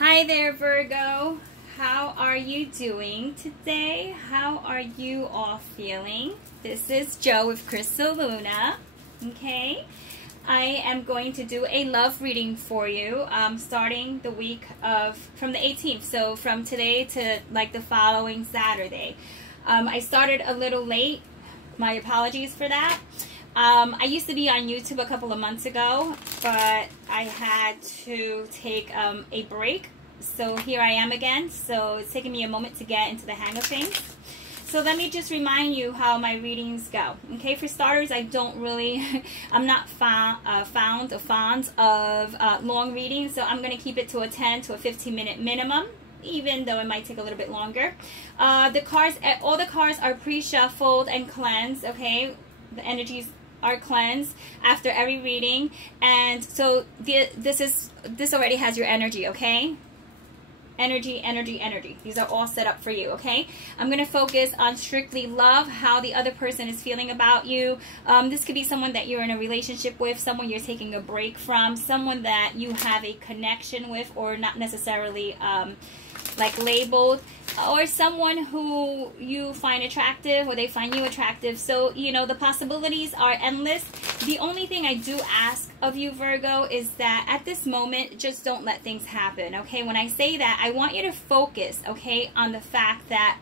Hi there, Virgo. How are you doing today? How are you all feeling? This is Joe with Crystal Luna. Okay, I am going to do a love reading for you, starting the week from the 18th. So from today to like the following Saturday. I started a little late. My apologies for that. I used to be on YouTube a couple of months ago, but I had to take a break. So here I am again. So it's taking me a moment to get into the hang of things. So let me just remind you how my readings go. Okay, for starters, I don't really, I'm not fond of long readings, so I'm going to keep it to a 10 to a 15-minute minimum, even though it might take a little bit longer. All the cards are pre-shuffled and cleansed. Okay, the energies are cleansed after every reading, and so this already has your energy. Okay, energy. These are all set up for you. Okay, I'm going to focus on strictly love, how the other person is feeling about you. This could be someone that you're in a relationship with, someone you're taking a break from, someone that you have a connection with, or not necessarily like labeled, or someone who you find attractive or they find you attractive. So, you know, the possibilities are endless. The only thing I do ask of you, Virgo, is that at this moment, just don't let things happen, okay? When I say that, I want you to focus, okay, on the fact that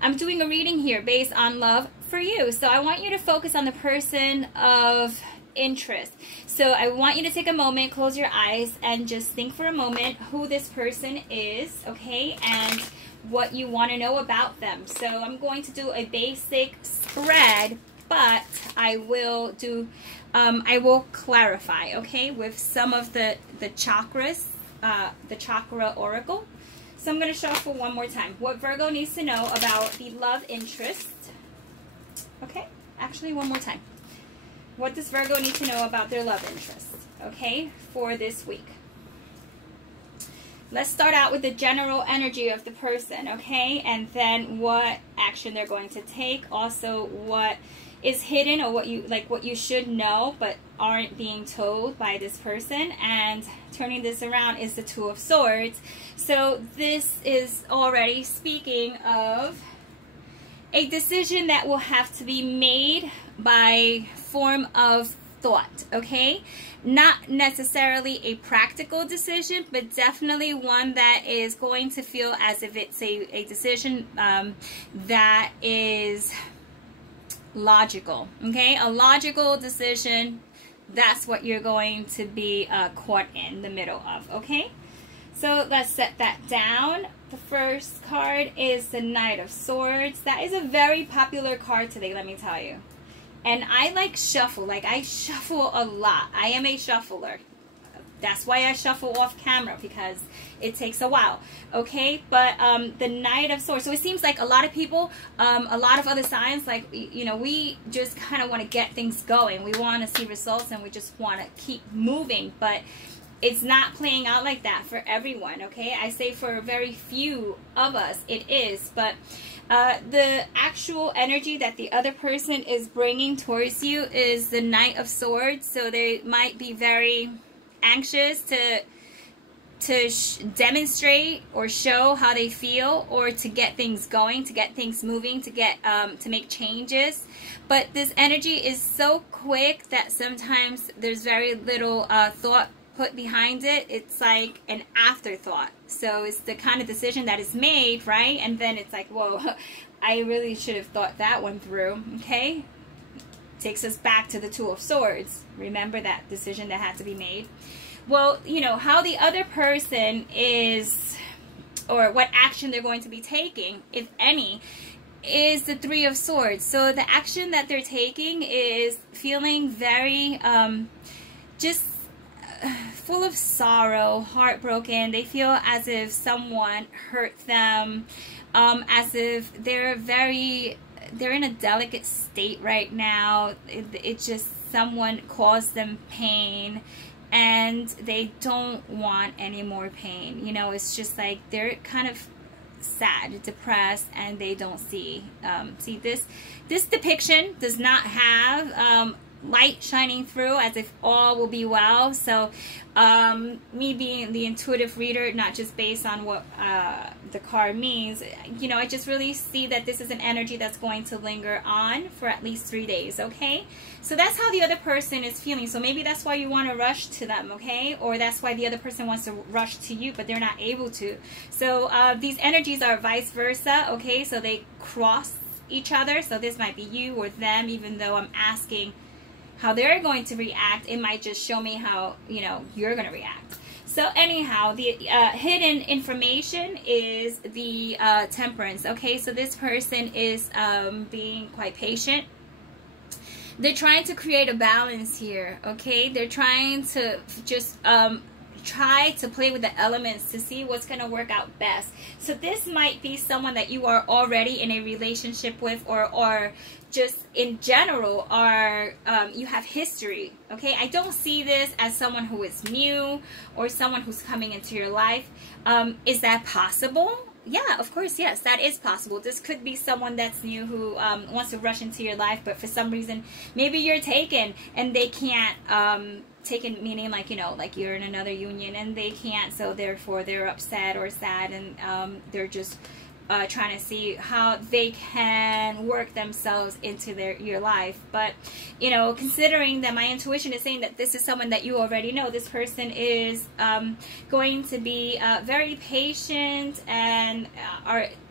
I'm doing a reading here based on love for you. So I want you to focus on the person of interest. So I want you to take a moment, close your eyes, and just think for a moment who this person is, okay, and what you want to know about them. So I'm going to do a basic spread, but I will clarify, okay, with some of the chakras, the chakra oracle. So I'm going to shuffle one more time. What Virgo needs to know about the love interest. Okay, actually one more time. What does Virgo need to know about their love interest, okay, for this week? Let's start out with the general energy of the person, okay, and then what action they're going to take. Also, what is hidden, or what you should know but aren't being told by this person. And turning this around is the Two of Swords. So this is already speaking of a decision that will have to be made by form of thought, okay? Not necessarily a practical decision, but definitely one that is going to feel as if it's a decision that is logical, okay? A logical decision, that's what you're going to be caught in the middle of, okay? So let's set that down. The first card is the Knight of Swords. That is a very popular card today, let me tell you. And I like shuffle. Like, I shuffle a lot. I am a shuffler. That's why I shuffle off camera, because it takes a while. Okay, but the Knight of Swords. So it seems like a lot of people, a lot of other signs, like, you know, we just kind of want to get things going. We want to see results, and we just want to keep moving. But it's not playing out like that for everyone, okay? I say for very few of us it is, but the actual energy that the other person is bringing towards you is the Knight of Swords. So they might be very anxious to demonstrate or show how they feel, or to get things going, to get things moving, to make changes. But this energy is so quick that sometimes there's very little thought put behind it. It's like an afterthought. So it's the kind of decision that is made, right? And then it's like, whoa, I really should have thought that one through, okay? Takes us back to the Two of Swords. Remember that decision that had to be made? Well, you know, how the other person is, or what action they're going to be taking, if any, is the Three of Swords. So the action that they're taking is feeling very, just full of sorrow, heartbroken. They feel as if someone hurt them, as if they're in a delicate state right now. It's just someone caused them pain, and they don't want any more pain. You know, it's just like they're kind of sad, depressed, and they don't see this depiction does not have light shining through, as if all will be well. So me being the intuitive reader, not just based on what the card means, you know, I just really see that this is an energy that's going to linger on for at least 3 days. Okay, so that's how the other person is feeling. So maybe that's why you want to rush to them, okay, or that's why the other person wants to rush to you, but they're not able to. So these energies are vice versa. Okay, so they cross each other. So this might be you or them, even though I'm asking how they're going to react. It might just show me how, you know, you're going to react. So anyhow, the hidden information is the Temperance. Okay, so this person is being quite patient. They're trying to create a balance here. Okay, they're trying to just try to play with the elements to see what's going to work out best. So this might be someone that you are already in a relationship with, or just in general are you have history. Okay, I don't see this as someone who is new or someone who's coming into your life. Is that possible? Yeah, of course, yes, that is possible. This could be someone that's new who wants to rush into your life, but for some reason maybe you're taken and they can't taken, meaning like, you know, like you're in another union and they can't, so therefore they're upset or sad, and they're just trying to see how they can work themselves into your life. But, you know, considering that my intuition is saying that this is someone that you already know, this person is going to be very patient, and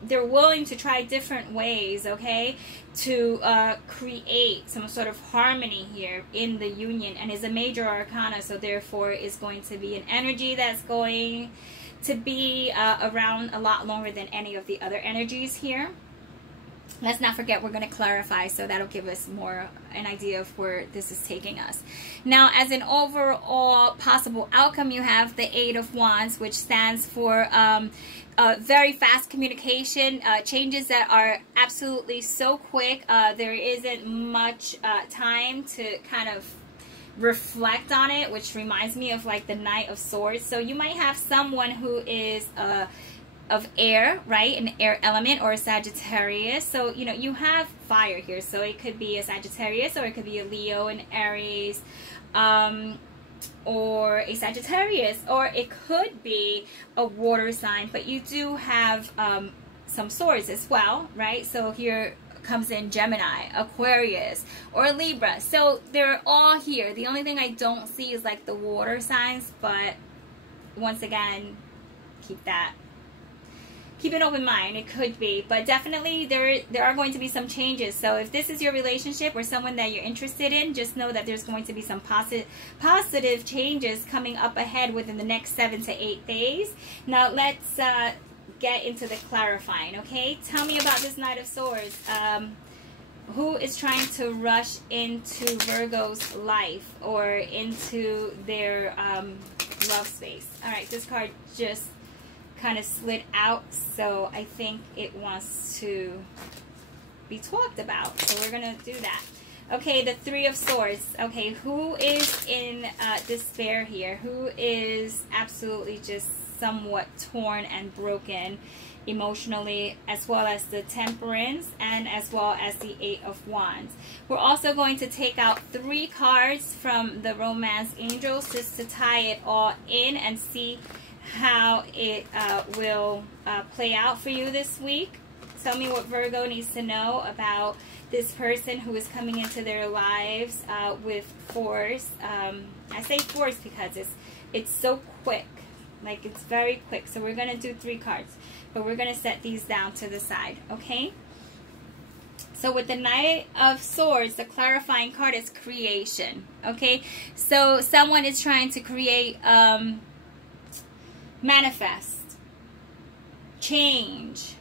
they're willing to try different ways, okay, to create some sort of harmony here in the union, and is a major arcana, so therefore is going to be an energy that's going to be around a lot longer than any of the other energies here. Let's not forget, we're going to clarify, so that'll give us more an idea of where this is taking us. Now, as an overall possible outcome, you have the Eight of Wands, which stands for very fast communication, changes that are absolutely so quick. There isn't much time to kind of reflect on it, which reminds me of like the Knight of Swords. So you might have someone who is of air, right, an air element, or a Sagittarius. So, you know, you have fire here, so it could be a Sagittarius, or it could be a Leo, an Aries, or a Sagittarius, or it could be a water sign, but you do have some swords as well, right? So here comes in Gemini, Aquarius, or Libra. So they're all here. The only thing I don't see is like the water signs, but once again, keep an open mind. It could be, but definitely there are going to be some changes. So if this is your relationship or someone that you're interested in, just know that there's going to be some positive changes coming up ahead within the next 7 to 8 days. Now let's get into the clarifying. Okay, tell me about this Knight of Swords. Who is trying to rush into Virgo's life or into their love space? All right, this card just kind of slid out, so I think it wants to be talked about, so we're gonna do that. Okay, the Three of Swords. Okay, who is in despair here? Who is absolutely just somewhat torn and broken emotionally, as well as the Temperance and as well as the Eight of Wands. We're also going to take out 3 cards from the Romance Angels just to tie it all in and see how it will play out for you this week. Tell me what Virgo needs to know about this person who is coming into their lives with force. I say force because it's so quick. Like, it's very quick. So we're going to do 3 cards, but we're going to set these down to the side, okay? So with the Knight of Swords, the clarifying card is creation, okay? So someone is trying to create, manifest, change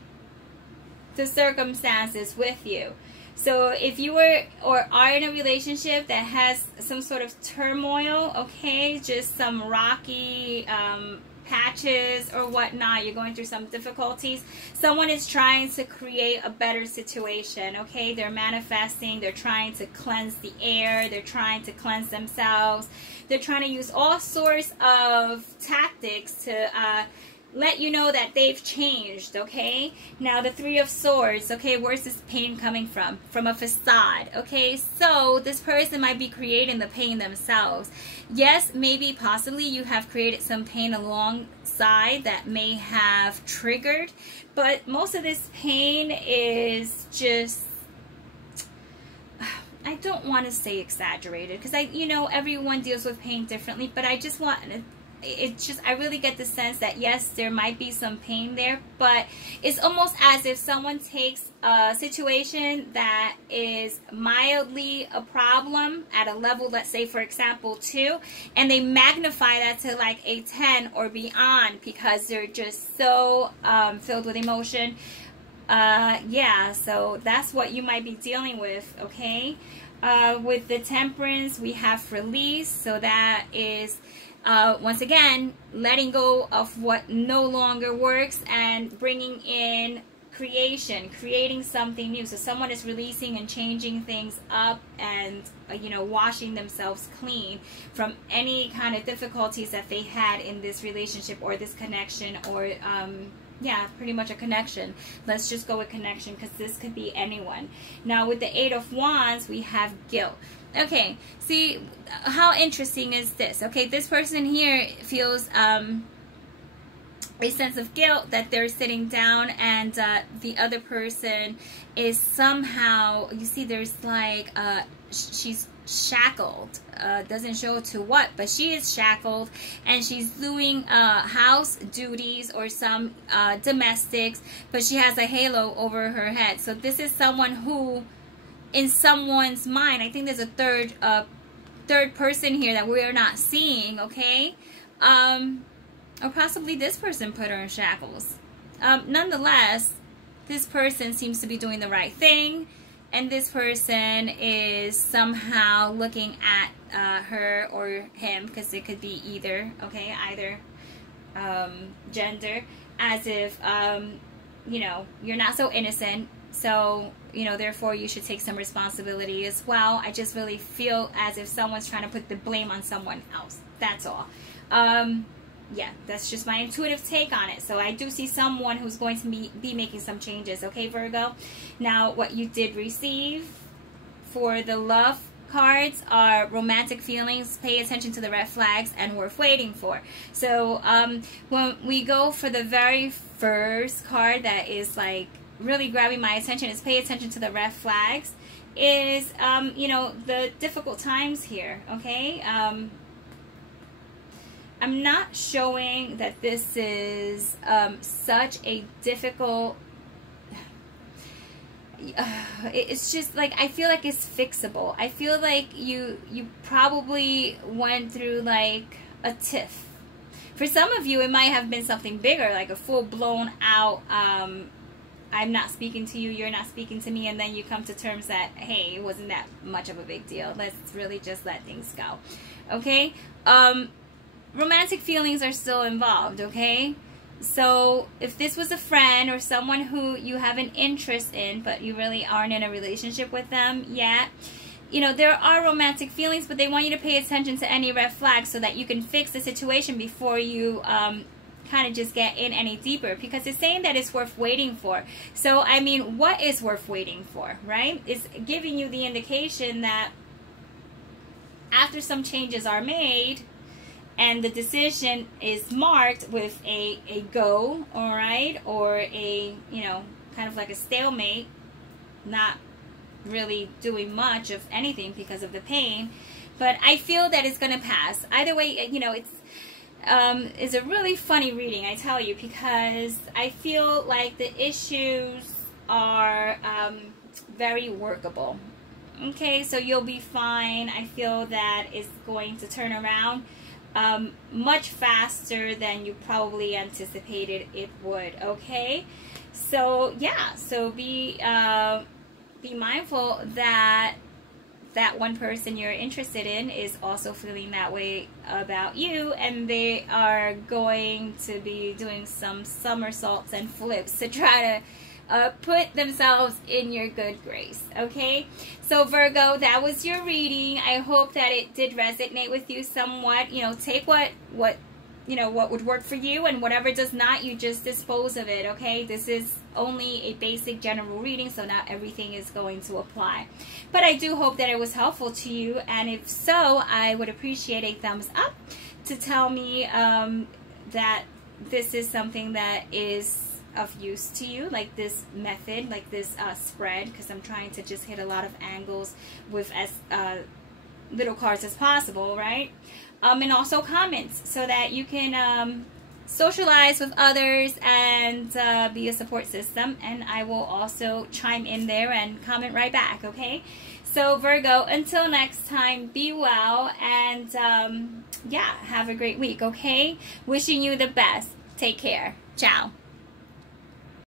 the circumstances with you. So if you were or are in a relationship that has some sort of turmoil, okay, just some rocky patches or whatnot, you're going through some difficulties, someone is trying to create a better situation, okay? They're manifesting, they're trying to cleanse the air, they're trying to cleanse themselves, they're trying to use all sorts of tactics to let you know that they've changed, okay? Now, the Three of Swords, okay, where's this pain coming from? From a facade, okay? So, this person might be creating the pain themselves. Yes, maybe, possibly, you have created some pain alongside that may have triggered, but most of this pain is just, I don't want to say exaggerated, because you know, everyone deals with pain differently, but I just want to, it's just, I really get the sense that yes, there might be some pain there, but it's almost as if someone takes a situation that is mildly a problem at a level, let's say for example 2, and they magnify that to like a 10 or beyond, because they're just so filled with emotion. Yeah, so that's what you might be dealing with, okay? With the Temperance, we have release, so that is once again, letting go of what no longer works and bringing in creation, creating something new. So someone is releasing and changing things up and, you know, washing themselves clean from any kind of difficulties that they had in this relationship or this connection, or, yeah, pretty much a connection. Let's just go with connection, because this could be anyone. Now, with the Eight of Wands, we have guilt. Okay, see, how interesting is this? Okay, this person here feels a sense of guilt that they're sitting down, and the other person is somehow, you see, there's like, she's shackled. Doesn't show to what, but she is shackled, and she's doing house duties or some domestics, but she has a halo over her head. So this is someone who, in someone's mind, I think there's a third person here that we're not seeing, okay? Or possibly this person put her in shackles. Nonetheless, this person seems to be doing the right thing, and this person is somehow looking at her or him, because it could be either, okay, either gender, as if, you know, you're not so innocent, so, you know, therefore you should take some responsibility as well. I just really feel as if someone's trying to put the blame on someone else. That's all. Yeah, that's just my intuitive take on it. So I do see someone who's going to be making some changes, okay, Virgo? Now, what you did receive for the love cards are romantic feelings, pay attention to the red flags, and worth waiting for. So when we go for the very first card that is like really grabbing my attention, is pay attention to the red flags, is, you know, the difficult times here, okay? I'm not showing that this is such a difficult, it's just like, I feel like it's fixable. I feel like you probably went through like a tiff. For some of you, it might have been something bigger, like a full-blown out, I'm not speaking to you, you're not speaking to me, and then you come to terms that, hey, it wasn't that much of a big deal. Let's really just let things go, okay? Romantic feelings are still involved, okay? So if this was a friend or someone who you have an interest in, but you really aren't in a relationship with them yet, you know, there are romantic feelings, but they want you to pay attention to any red flags so that you can fix the situation before you kind of just get in any deeper, because it's saying that it's worth waiting for. So, I mean, what is worth waiting for, right? It's giving you the indication that after some changes are made, and the decision is marked with a go, all right, or a, you know, kind of like a stalemate, not really doing much of anything because of the pain, but I feel that it's going to pass. Either way, you know, it's a really funny reading, I tell you, because I feel like the issues are very workable. Okay, so you'll be fine. I feel that it's going to turn around much faster than you probably anticipated it would, okay? So, yeah, so be mindful that that one person you're interested in is also feeling that way about you, and they are going to be doing some somersaults and flips to try to put themselves in your good grace, okay? So Virgo, that was your reading. I hope that it did resonate with you somewhat. You know, take what you know, what would work for you, and whatever does not, you just dispose of it, okay? This is only a basic general reading, so not everything is going to apply. But I do hope that it was helpful to you, and if so, I would appreciate a thumbs up to tell me that this is something that is of use to you, like this method, like this spread, because I'm trying to just hit a lot of angles with as little cards as possible, right? And also comments so that you can socialize with others and be a support system, and I will also chime in there and comment right back, okay? So Virgo, until next time, be well, and yeah, have a great week, okay? Wishing you the best. Take care. Ciao.